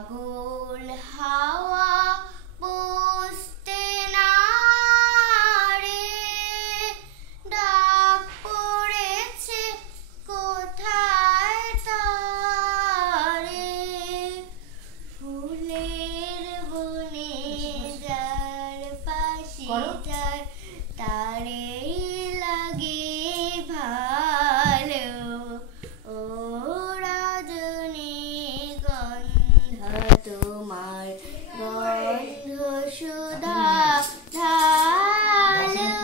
পাগল হাওয়া বুঝতে না রে, ডাক পড়েছে কোথায় তারে। ফুলের বনে যার পাশে যার তারে লাগে ভালো, ও রজনীগন্ধা তোমার গন্ধ সুধা ঢালো,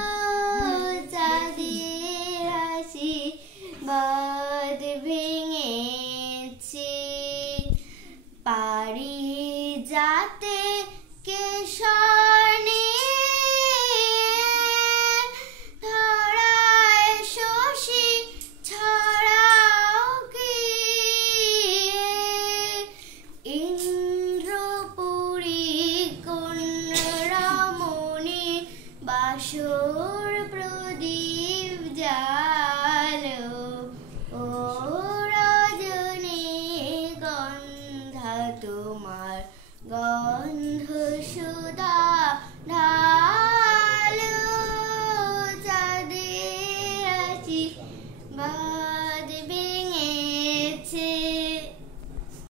চাঁদের আশীর্বাদ ভেঙেছে পারিজাতে কেশর নিয়ে, ধরায় শশী ছড়াও গিয়ে। ইন্দ্রপুরী কন্যারমণী বাসর প্রদীপ জালো, ও রজনীগন্ধা তোমার গন্ধ সুধা